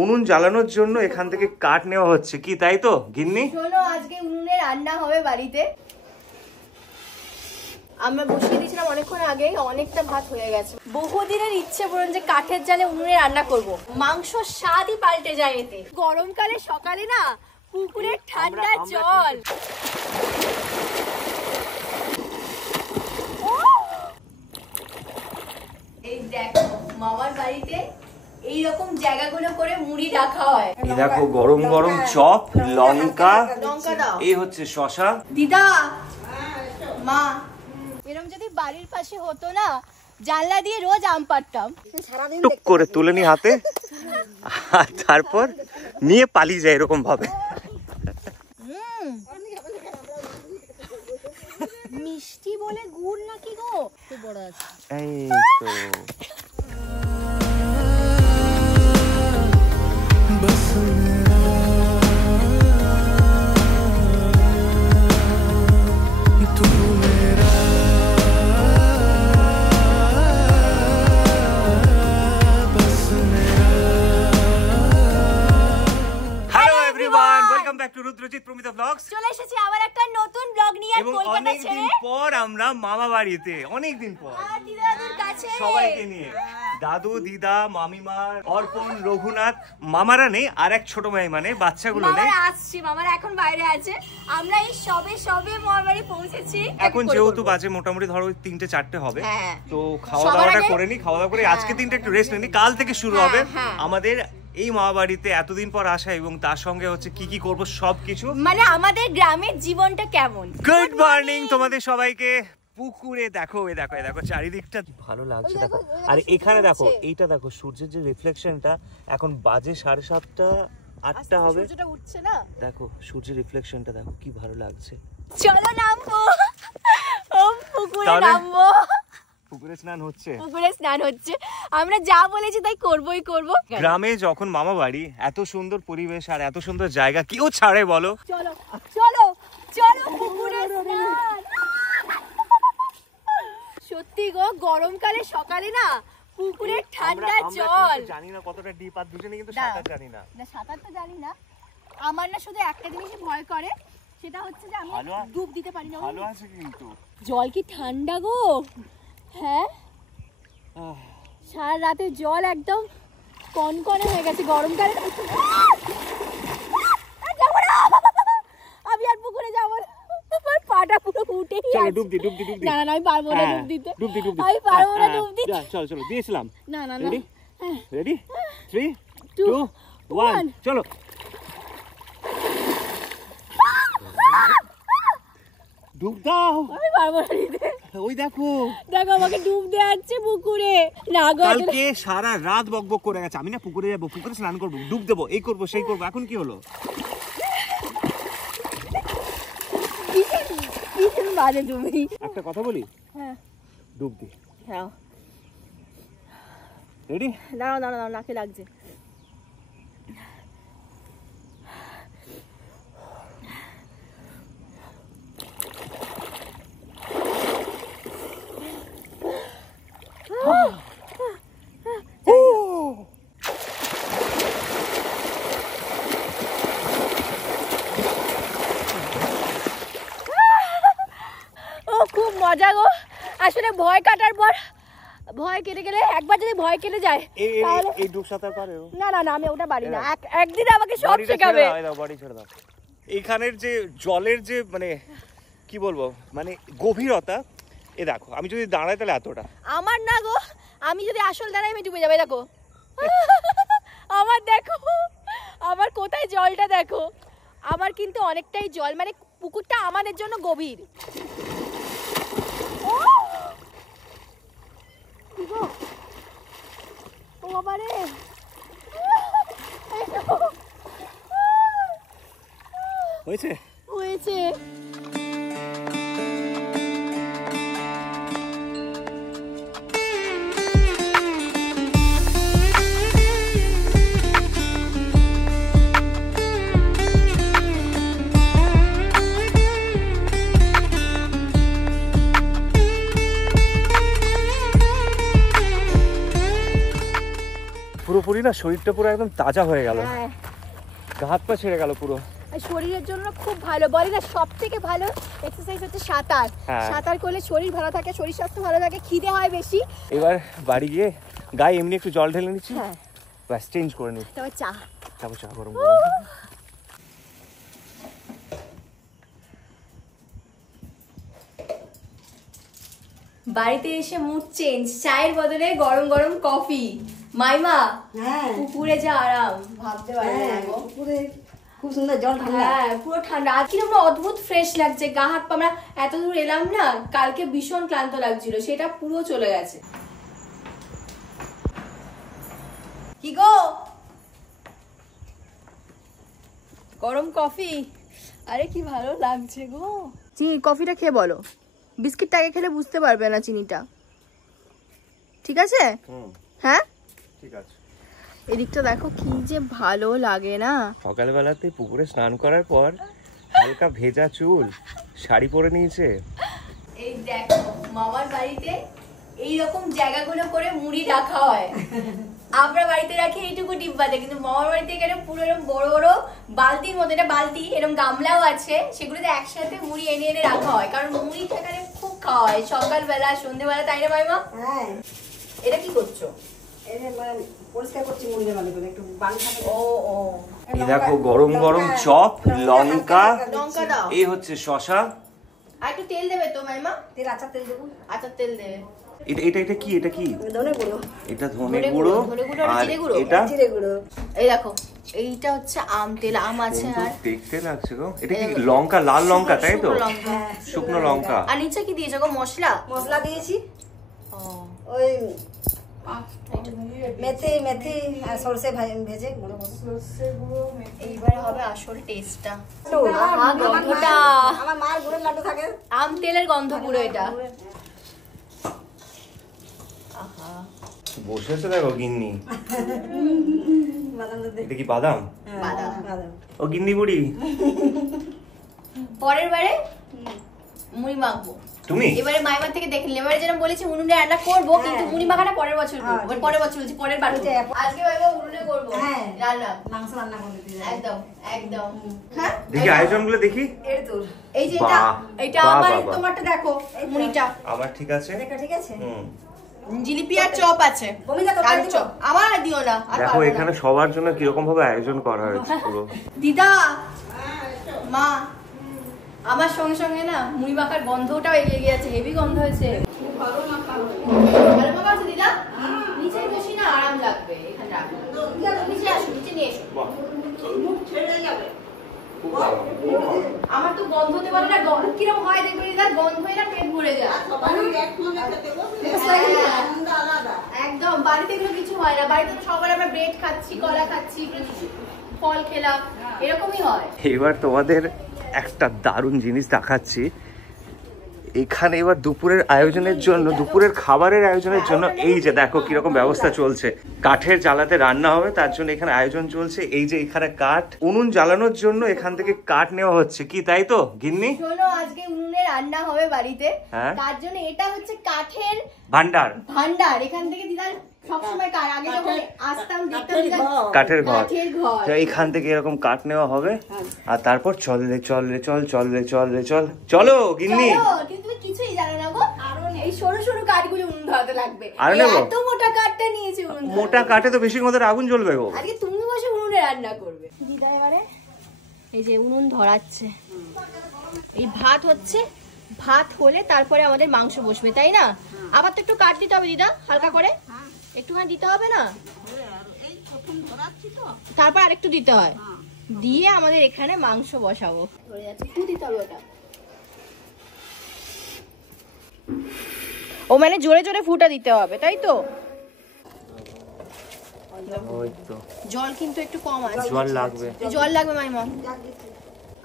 উনুন জ্বালানোর জন্য এখান থেকে কাঠ নেওয়া হচ্ছে, কি তাই তো গিন্নি? শোনো, আজকে উনুনে রান্না হবে বাড়িতে। আমরা বসিয়ে দিয়েছিলাম অনেকক্ষণ আগে, অনেকটা ভাত হয়ে গেছে। বহুদিনের ইচ্ছে পূরণ যে কাঠের জালে উনুনে রান্না করব। মাংস স্বাদই পাল্টে যায় এতে। গরমকালে সকালে না পুকুরের ঠান্ডা জল, এই দেখো মামার বাড়িতে এইরকম জায়গাগুলো করে মুড়ি রাখা হয়। এই দেখো গরম গরম চপ, লঙ্কা দাও, এই হচ্ছে শশা। দিদা মা, এরকম যদি বাড়ির পাশে হতো না, জানলা দিয়ে রোজ আম পাড়তাম। টুক করে তুলে নি হাতে, আর তারপর নিয়ে পালিয়ে যায় এরকম ভাবে। মিষ্টি বলে গুড় নাকি গো? বড় আছে এই তো চলে এসেছি আবার একটা নতুন ব্লগ নিয়ে। কলকাতা ছেড়ে পর আমরা মামা বাড়িতে, অনেকদিন পর দিদাদের কাছে সবাইকে নিয়ে, দাদু দিদা মামিমা অর্পণ রঘুনাথ, মামারা নেই, আর এক ছোট মাই মানে বাচ্চাগুলো নেই। মামারা আসছে, মামারা এখন বাইরে আছে। আমরা এই সবে মামার বাড়ি পৌঁছেছি। এখন যেহেতু বাজে মোটামুটি ধরো 3-4 হবে, তো খাওয়া দাওয়াটা করে নি। খাওয়া দাওয়া করে আজকে দিনটা একটু রেস্ট নিই, কাল থেকে শুরু হবে আমাদের এই মামা বাড়িতে এতদিন পর আসা, এবং তার সঙ্গে হচ্ছে কি কি করব সবকিছু, মানে আমাদের গ্রামের জীবনটা কেমন। গুড মর্নিং তোমাদের সবাইকে। পুকুরে দেখো, এই দেখো, এই দেখো চারিদিকটা ভালো লাগছে দেখো। আর এখানে দেখো, এইটা দেখো সূর্যের যে রিফ্লেকশনটা, এখন বাজে 7:30-8টা হবে, সূর্যটা উঠছে না, দেখো সূর্যের রিফ্লেকশনটা দেখো কি ভালো লাগছে। চলো নামবো, ও পুকুরে নামবো। পুকুরে স্নান হচ্ছে, পুকুরে স্নান হচ্ছে। আমরা যা বলেছি তাই করবই করব। গ্রামে যখন মামা বাড়ি, এত সুন্দর পরিবেশ আর এত সুন্দর জায়গা, কেউ ছাড়ে বলো? চলো চলো চলো পুকুরে স্নান। সত্যি গো, গরমকালে সকালে না পুকুরের ঠান্ডা জল, জানি না কতটা ডিপ, আর দুজনে কিন্তু সাঁতার জানি না। না সাঁতার তো জানি না। আমার না শুধু একটা জিনিসই ভয় করে, সেটা হচ্ছে যে আমি ডুব দিতে পারি না। ভালো আছে কিন্তু জল কি ঠান্ডা গো। হ্যাঁ, সারা রাতে জল একদম কনকনে হয়ে গেছে। গরমকালে আমি আর পুকুরে যাবো না, পাটা পুরো উঠে চলো ডুব দি, ডুব দি, ডুব দি। না না আমি পারবো না ডুব দিতে, ডুব দি, ডুব দি। আমি পারবো না ডুব দিতে। চলো চলো দিয়েছিলাম। না না না, রেডি রেডি 3 2 1 চলো। ডুব দাও, আমি পারবো না দিতে। ওই দেখো দেখো আমাকে ডুব দেওয়াচ্ছে পুকুরে। না গো, কালকে সারা রাত বকবক করে গেছে, আমি না পুকুরে যাবো, পুকুরে স্নান করবো, ডুব দেবো, এই করবো সেই করবো, এখন কি হলো? বাজে তুমি। একটা কথা বলি, হ্যাঁ ডুব দি। হ্যাঁ রেডি? দাঁড়াও দাঁড়াও দাঁড়াও, নাকে লাগছে। খুব মজা গো। আসলে ভয় কাটার পর ভয় কেটে গেলে, একবার যদি ভয় কেটে যায় তাহলে এই ডুব সাঁতার পারে? না না না, আমি ওটা পারি না। একদিন আমাকে সব শেখাবে। বডি ছেড়ে দাও। এইখানের যে জলের যে মানে কি বলবো, মানে গভীরতা, এ দেখো আমি যদি দাঁড়াই তাহলে এতটা। আমার না গো, আমি যদি আসল দাঁড়াই আমি ডুবে যাবে। দেখো আমার, দেখো আমার কোথায় জলটা দেখো। আমার কিন্তু অনেকটাই জল, মানে পুকুরটা আমাদের জন্য গভীর। ও বাবা রে, হয়েছে হয়েছে। পুরোপুরি করি না শরীরটা পুরো একদম তাজা হয়ে গেল, গা হাত পা ছেড়ে গেল পুরো। শরীরের জন্য খুব ভালো, বলে না সব থেকে ভালো এক্সারসাইজ হচ্ছে সাঁতার। সাঁতার করলে শরীর ভালো থাকে, শরীর স্বাস্থ্য ভালো থাকে, খিদে হয় বেশি। এবার বাড়ি গিয়ে গায়ে এমনি একটু জল ঢেলে নিচ্ছি, ব্যাস চেঞ্জ করে নিচ্ছি। তারপর চা গরম। বাড়িতে এসে মুড চেঞ্জ, চায়ের বদলে গরম গরম কফি। মাইমা পুকুরে যা আরাম ভাবতে পারবে না গো। পুকুরে খুব সুন্দর জল, ঠান্ডা, পুরো ঠান্ডা। আর কিরকম অদ্ভুত ফ্রেশ লাগছে, গা হাত পা। আমরা এত দূর এলাম না, কালকে ভীষণ ক্লান্ত লাগছিল, সেটা পুরো চলে গেছে। কি গো, গরম কফি? আরে কি ভালো লাগছে গো। চিনি কফিটা খেয়ে বলো, বিস্কিটটা আগে খেলে বুঝতে পারবে না চিনিটা। ঠিক আছে? হ্যাঁ ঠিক আছে। এদিকটা দেখো কি যে ভালো লাগে না। সকালবেলাতে পুকুরে স্নান করার পর হালকা ভেজা চুল, শাড়ি পরে নিয়েছে। এই দেখো মামার বাড়িতে এইরকম জায়গাগুলো করে মুড়ি রাখা হয়। আমরা বাড়িতে রাখি এইটুকু ডিব্বাতে, কিন্তু মামার বাড়িতে এখানে পুরো এরকম বড় বড় বালতির মধ্যে, এটা বালতি, এরকম গামলাও আছে, সেগুলোতে একসাথে মুড়ি এনে এনে রাখা হয়। কারণ মুড়ি এখানে খুব খাওয়া হয় সকালবেলা সন্ধ্যেবেলা, তাই না মাইমা? হ্যাঁ। এটা কি করছো? দেখো গরম গরম চপ, লঙ্কা, এই হচ্ছে শশা। আর একটু তেল দেবে তো মাইমা? তেল, আচার তেল দেবো। আচার তেল দেবে। এটা কি? এটা কি? ধনে গুঁড়ো। এটা ধনে গুঁড়ো আর এটা জিরে গুঁড়ো। এই দেখো এইটা হচ্ছে আম তেল, আম আছে। আর দেখতে লাগছে গো, এটা কি লঙ্কা? লাল লঙ্কা তাই তো? শুকনো লঙ্কা। আর নিচে কি দিয়েছো গো? মশলা দিয়েছি। ওই মেথি মেথি আর সরষে ভেজে গুঁড়ো। এইবারে হবে আসল টেস্টটা। গন্ধটা আমার মার গুড়ের লাড্ডু থাকে, আম তেলের গন্ধ পুরো এটা। বসেছে দেখো গিন্নি। এটা কি বাদাম? ও গিন্নি বুড়ি, পরের বারে মুড়ি মাখবো। তুমি এবারে মাইমার থেকে দেখে এবারে যেরকম বলেছি উনুনে রান্না করবো, কিন্তু মুড়ি মাখাটা পরের বছর করবো। পরের বছর বলছি, পরের বার। আজকে মাইমা উনুনে করবো রান্না, মাংস রান্না করবো। একদম একদম। হ্যাঁ দেখি আয়োজনগুলো দেখি। এই যে এটা আমার, তোমারটা দেখো মুড়িটা আমার ঠিক আছে। ঠিক আছে। জিলিপি আর চপ আছে। চপ আমার দিও না। দেখো এখানে সবার জন্য কিরকম ভাবে আয়োজন করা হয়েছে পুরো। দিদা, মা, আমার সঙ্গে সঙ্গে না মুড়ি মাখার গন্ধটাও এগিয়ে গিয়েছে। হেভি গন্ধ হয়েছে। ভালো মাখা আছে দিদা। নিচে বসি না, আরাম লাগবে। এখানে রাখো, নিচে আসো, নিচে নিয়ে এসো। মুখ ছেড়ে যাবে। আমার তো গন্ধতে পারে না, কিরকম হয় দেখবে দিদা, গন্ধ হয়ে না পেট ভরে যায়। একদম বাড়িতে এগুলো কিছু হয় না। বাড়িতে তো সবার আমরা ব্রেড খাচ্ছি, কলা খাচ্ছি, ফল খেলাম, এরকমই হয়। এবার তোমাদের একটা দারুণ জিনিস দেখাচ্ছি। এখানে এবার দুপুরের আয়োজনের জন্য, দুপুরের খাবারের আয়োজনের জন্য এই যে দেখো কিরকম ব্যবস্থা চলছে। কাঠের জ্বালাতে রান্না হবে, তার জন্য এখানে আয়োজন চলছে। এই যে এখানে কাঠ, উনুন জ্বালানোর জন্য এখান থেকে কাঠ নেওয়া হচ্ছে। কি তাই তো গিন্নি? শোনো, আজকে উনুনে রান্না হবে বাড়িতে, তার জন্য এটা হচ্ছে কাঠের ভান্ডার। এখান থেকে দিদার সবসময় আগে যখন আসতাম দেখতাম কাঠের ঘর, এইখান থেকে এরকম কাঠ নেওয়া হবে। আর তারপর চলো গিন্নি। কিন্তু তুমি কিছুই জানো না গো, এই সরু সরু কাঠগুলো উনুন ধরাতে লাগবে। আর নেবো এত মোটা কাঠটা নিয়েছি উনুন, মোটা কাঠে তো বেশি মতো আগুন জ্বলবে গো। আজকে তুমি বসে উনুনে রান্না করবে। দিদা এবারে এই যে উনুন ধরাচ্ছে, এই ভাত হচ্ছে, ভাত হলে তারপরে আমাদের মাংস বসবে, তাই না? আবার তো একটু কাট দিতে হবে দিদা, হালকা করে একটুখানি দিতে হবে না? তারপর আরেকটু দিতে হয়, দিয়ে আমাদের এখানে মাংস বসাবো। দিতে হবে ওটা, ও মানে জোরে জোরে ফুটা দিতে হবে, তাই তো? জল কিন্তু একটু কম আছে, জল লাগবে মাইমা।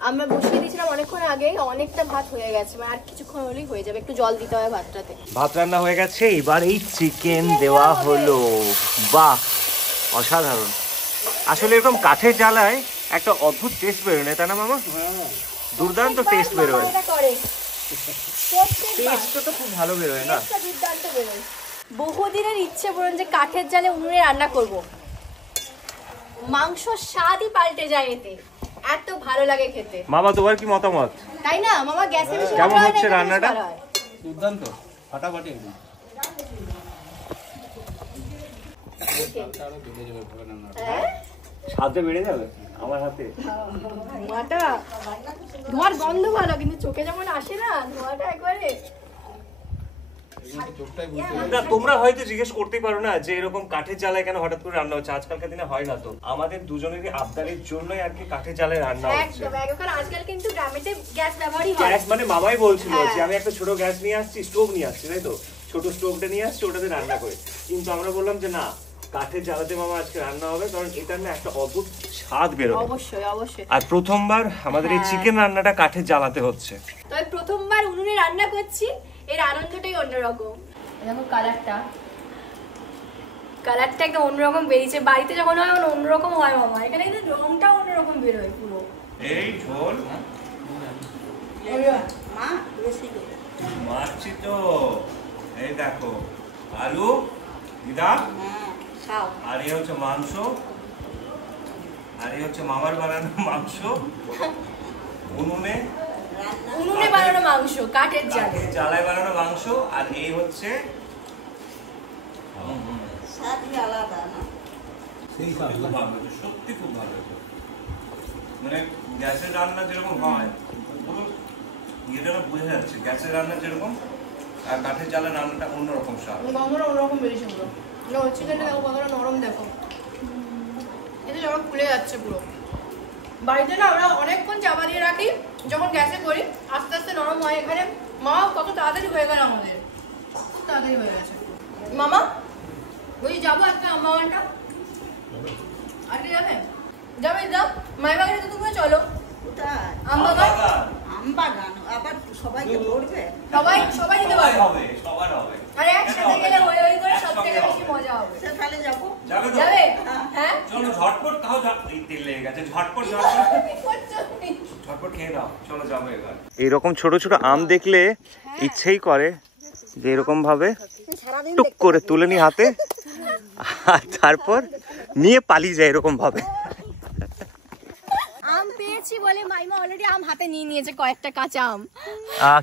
আমরা বসিয়ে দিয়েছিলাম অনেকক্ষণ আগে, অনেকটা ভাত হয়ে গেছে, মানে আর কিছুক্ষণ হলেই হয়ে যাবে। একটু জল দিতে হবে ভাতটাতে। ভাত রান্না হয়ে গেছে, এবার এই চিকেন দেওয়া হলো। বাহ, অসাধারণ। আসলে এরকম কাঠের জ্বালায় একটা অদ্ভুত টেস্ট বেরোয়, তাই না মামা? দুর্দান্ত টেস্ট বেরোয়। টেস্টটা তো খুব ভালো বেরোয় না? বহুদিনের ইচ্ছে পূরণ, যে কাঠের জালে উনুনে রান্না করব। মাংস স্বাদই পাল্টে যায় এতে, এত ভালো লাগে খেতে। মামা তোমার কি মতামত? তাই না মামা? গ্যাসে বেশি কেমন হচ্ছে রান্নাটা? দুর্দান্ত, ফাটাফাটি একদম। স্বাদে বেড়ে যাবে আমার হাতে। ধোঁয়াটা, ধোঁয়ার গন্ধ ভালো, কিন্তু চোখে যেমন আসে না ধোঁয়াটা একবারে। তোমরা হয়তো জিজ্ঞেস করতেই পারো না যে এরকম কাঠের জ্বালায় কেন হঠাৎ করে রান্না হচ্ছে, আজকালকার দিনে হয় না তো। আমাদের দুজনেরই আবদারের জন্যই আর কি কাঠের জ্বালায় রান্না হচ্ছে। একদম, আজকাল কিন্তু গ্রামেতে গ্যাস ব্যবহারই হয়। গ্যাস মানে মামাই বলছিল যে আমি একটা ছোট গ্যাস নিয়ে আসছি, স্টোভ নিয়ে আসছি, তাই তো? ছোট স্টোভটা নিয়ে আসছি, ওটাতে রান্না করে। কিন্তু আমরা বললাম যে না, কাঠের জ্বালাতে মামা আজকে রান্না হবে, কারণ এটার না একটা অদ্ভুত স্বাদ বেরোবে। অবশ্যই অবশ্যই। আর প্রথমবার আমাদের এই চিকেন রান্নাটা কাঠের জ্বালাতে হচ্ছে। তবে প্রথমবার উনুনে রান্না করছি, এর আনন্দটাই অন্যরকম। দেখো কালারটা, কালারটা একটা অন্যরকম বেরিয়েছে। বাড়িতে যখন হয় অন্যরকম হয় মামা, এখানে কিন্তু রংটা অন্যরকম বেরোয় পুরো। এই ঝোল মারছি তো, এই দেখো আলু দিদা, আর এই হচ্ছে মাংস, আর এই হচ্ছে মামার বানানো মাংস, উনুনে বানানো মাংস, কাঠের জ্বালে জ্বালায় বানানো মাংস। আর এই হচ্ছে সত্যি খুব ভালো, মানে গ্যাসের রান্না যেরকম হয় এটা বোঝা যাচ্ছে, গ্যাসের রান্না যেরকম আর কাঠের জ্বালা রান্নাটা অন্যরকম স্বাদ। অন্যরকম বেরিয়েছে পুরো। চিকেনটা দেখো কতটা নরম, দেখো এতে যখন ফুলে যাচ্ছে পুরো। বাড়িতে না আমরা অনেকক্ষণ চাপা দিয়ে রাখি, যখন গ্যাসে করি আস্তে আস্তে নরম হয়। এখানে মা কত তাড়াতাড়ি হয়ে গেল, আমাদের খুব তাড়াতাড়ি হয়ে গেছে। মামা বলি যাবো আজকে আমবাগানটা? আর কি যাবে? যাবে যাও, মায়ের বাগানে তো তুমি চলো। আমবাগান, আমবাগান আবার সবাইকে ধরবে? সবাই দিতে পারবে, সবার হবে। আর একসাথে গেলে হই হই করে সবথেকে বেশি মজা হবে। তাহলে যাবো? যাবে? হ্যাঁ চলো ঝটপট খাও, এই তেল লেগে গেছে, ঝটপট ঝটপট খেয়ে নাও, চলো যাবো এবার। এইরকম ছোট ছোট আম দেখলে ইচ্ছেই করে যে এরকম ভাবে টুক করে তুলে নি হাতে, আর তারপর নিয়ে পালিয়ে যায় এরকম ভাবে। আম পেয়েছি বলে মাইমা অলরেডি আম হাতে নিয়ে নিয়েছে, কয়েকটা কাঁচা আম।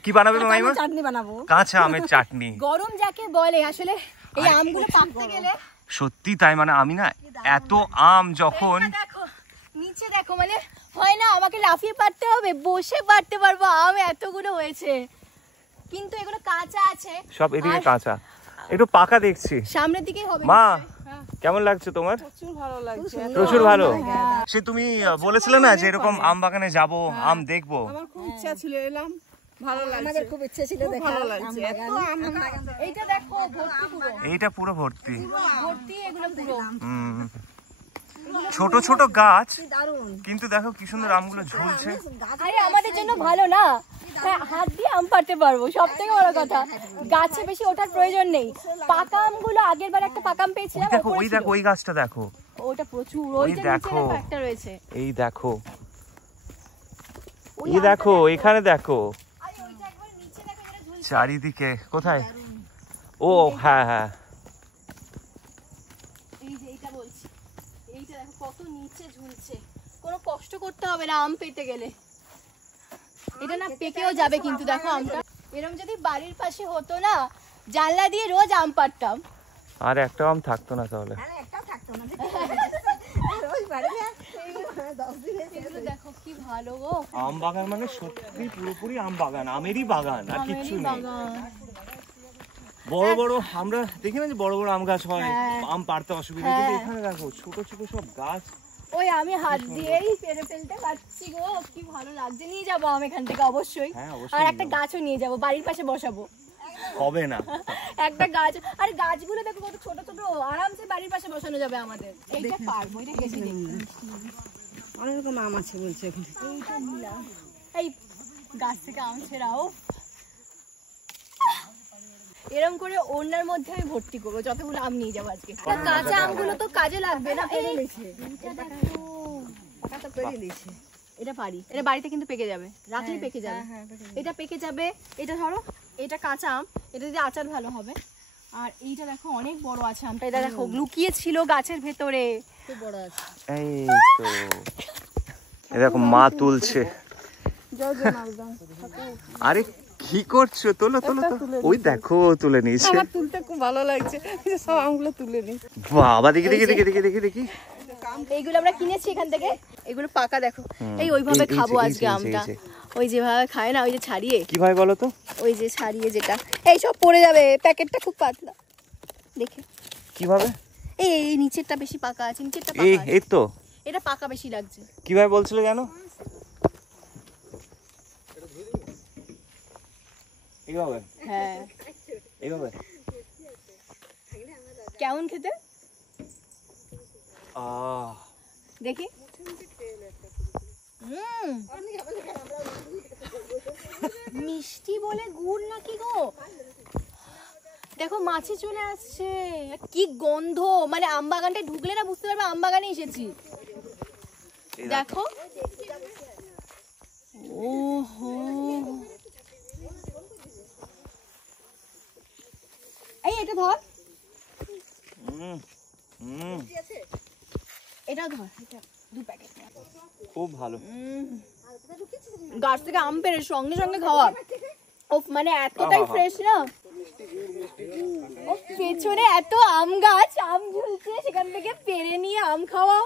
কি বানাবে মাইমা? চাটনি বানাবো, কাঁচা আমের চাটনি। গরম যাকে বলে আসলে, এই আমগুলো পাকতে গেলে সত্যি তাই, মানে আমি না এত আম যখন দেখো নিচে দেখো, মানে হয় না আমাকে লাফিয়ে পারতে হবে, বসে পারতে পারবো, আম এতগুলো হয়েছে। কিন্তু এগুলো কাঁচা আছে, সব এদিকে কাঁচা, একটু পাকা দেখছি। সামনের দিকেই হবে। মা কেমন লাগছে তোমার? প্রচুর ভালো লাগছে, প্রচুর ভালো। সে তুমি বলেছিলে না যে এরকম আম বাগানে যাব, আম দেখবো। আমার খুব ইচ্ছা ছিল, এলাম, ভালো লাগছে। আমাদের খুব ইচ্ছে ছিল দেখা, ভালো লাগছে। এইটা দেখো ভর্তি পুরো, এইটা পুরো ভর্তি ভর্তি এগুলো পুরো। ছোট ছোট গাছ, কিন্তু দেখো কি সুন্দর আমগুলো ঝুলছে। আরে আমাদের জন্য ভালো না, হাত দিয়ে আম পাড়তে পারবো, সব থেকে বড় কথা। গাছে বেশি ওঠার প্রয়োজন নেই। পাকা আমগুলো আগের বার একটা পাকা আম পেয়েছিলাম, দেখো ওই দেখো, ওই গাছটা দেখো, ওটা প্রচুর, ওইটা নিচে দেখো একটা রয়েছে, এই দেখো, এই দেখো এখানে দেখো, আরে ওইটা একবার নিচে দেখো, এটা ঝুলছে চারিদিকে। কোথায়? ও হ্যাঁ হ্যাঁ, এই যে এইটা বলছি, এইটা দেখো কত নিচে ঝুলছে। কোনো কষ্ট করতে হবে না আম পেতে গেলে। এটা না পেকেও যাবে, কিন্তু দেখো আমটা এরকম যদি বাড়ির পাশে হতো না, জানলা দিয়ে রোজ আম পাড়তাম। আর একটা আম থাকতো না তাহলে। দেখো কি ভালো গো, আম বাগান মানে সত্যি পুরোপুরি আম বাগান, আমেরই বাগান, আর কিচ্ছু নেই। বড় বড় আমরা দেখি না যে বড় বড় আম গাছ হয়, আম পাড়তে অসুবিধা, কিন্তু এখানে দেখো ছোট ছোট সব গাছ। ওই আমি হাত দিয়েই পেরে ফেলতে পারছি গো, কি ভালো লাগছে। নিয়ে যাবো আম এখান থেকে অবশ্যই, আর একটা গাছও নিয়ে যাবো, বাড়ির পাশে বসাবো। হবে না একটা গাছ, আর গাছগুলো দেখো কত ছোট ছোট, আরামসে বাড়ির পাশে বসানো যাবে আমাদের। এইটা পারবো, এটা কেটে দিই। অনেক রকম আম আছে বলছে এখানে। এইটা নিলাম, এই গাছ থেকে আম ছেড়াও। এরকম করে ওনার মধ্যে আমি ভর্তি করবো, যতগুলো আম নিয়ে যাবো আজকে। কাঁচা আমগুলো তো কাজে লাগবে না। এটা পারি, এটা বাড়িতে কিন্তু পেকে যাবে, রাতেই পেকে যাবে। এটা পেকে যাবে, এটা ধরো, এটা কাঁচা আম, এটা যদি আচার ভালো হবে। আর এইটা দেখো অনেক বড় আছে আমটা, এটা দেখো লুকিয়ে ছিল গাছের ভেতরে, খুব বড় আছে। এই তো দেখো মা তুলছে। আরে কি করছো? তোলো তোলো তো। ওই দেখো তুলে নিয়েছে। আমার তুলতে খুব ভালো লাগছে, সব আমগুলো তুলে নি। বাবা দেখি দেখি দেখি দেখি দেখি দেখি। এইগুলো আমরা কিনেছি এখান থেকে, এগুলো পাকা দেখো। এই ওইভাবে খাবো আজকে আমটা, ওই যেভাবে খায় না, ওই যে ছাড়িয়ে। কিভাবে বলো তো? ওই যে ছাড়িয়ে যেটা, এই সব পড়ে যাবে, প্যাকেটটা খুব পাতলা দেখে। কিভাবে? এই নিচেরটা বেশি পাকা আছে, নিচেরটা এই পাকা আছে। এই তো এটা পাকা বেশি লাগছে। কিভাবে বলছিলে জানো? এইভাবে? হ্যাঁ এইভাবে। কেমন খেতে আহ দেখি। মিষ্টি বলে গুড় নাকি গো? দেখো মাছি চলে আসছে, কি গন্ধ, মানে আম বাগানটা ঢুকলে না বুঝতে পারবে আম বাগানে এসেছি। দেখো ওহো, এই এটা ধর, এটা ধর, এটা 2 প্যাকেট। খুব ভালো। গাছ থেকে আম পেড়ে সঙ্গে সঙ্গে খাওয়া, ও মানে এতটাই ফ্রেশ না। ও পেছনে এত আম গাছ, আম ঝুলছে, সেখান থেকে পেড়ে নিয়ে আম খাওয়া।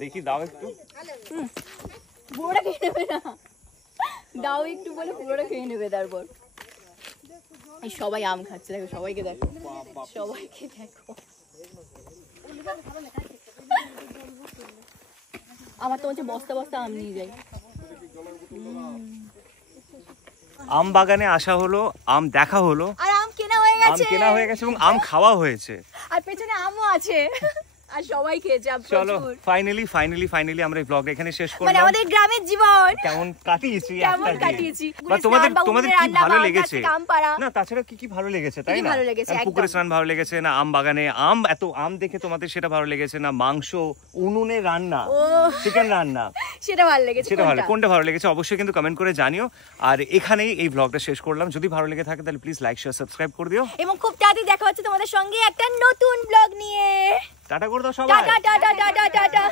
দেখি দাও একটু। পুরোটা খেয়ে নেবে না, দাও একটু বলে পুরোটা খেয়ে নেবে। তারপর এই সবাই আম খাচ্ছে, দেখো সবাইকে দেখো, সবাইকে দেখো। আমার তো হচ্ছে বস্তা বস্তা আম নিয়ে যাই। আম বাগানে আসা হলো, আম দেখা হলো, আর আম কেনা হয়ে আম গেছে, কেনা হয়ে গেছে এবং আম খাওয়া হয়েছে। আর পেছনে আমও আছে, আর সবাই খেয়েছে আম চলো প্রচুর। ফাইনালি আমরা এই ব্লগটা এখানে শেষ মানে করলাম। আমাদের গ্রামের জীবন কেমন কাটিয়েছি কেমন একটা দিন। কাটিয়েছি, বা তোমাদের কি রান্না, ভালো বাগান, লেগেছে? আম পাড়া। না তাছাড়া কি ভালো লেগেছে তাই কি না? ভালো লেগেছে, না, একদম। পুকুরে স্নান ভালো লেগেছে না, আম বাগানে আম, এত আম দেখে তোমাদের সেটা ভালো লেগেছে না, মাংস উনুনে রান্না, চিকেন রান্না, সেটা ভালো লেগেছে, সেটা ভালো, কোনটা ভালো লেগেছে অবশ্যই কিন্তু কমেন্ট করে জানিও। আর এখানেই এই ব্লগটা শেষ করলাম। যদি ভালো লেগে থাকে তাহলে প্লিজ লাইক শেয়ার সাবস্ক্রাইব করে দিও, এবং খুব তাড়াতাড়ি দেখা হচ্ছে তোমাদের সঙ্গে একটা নতুন ব্লগ নিয়ে। টাটা করে দাও সবাই। Tata tata tata tata.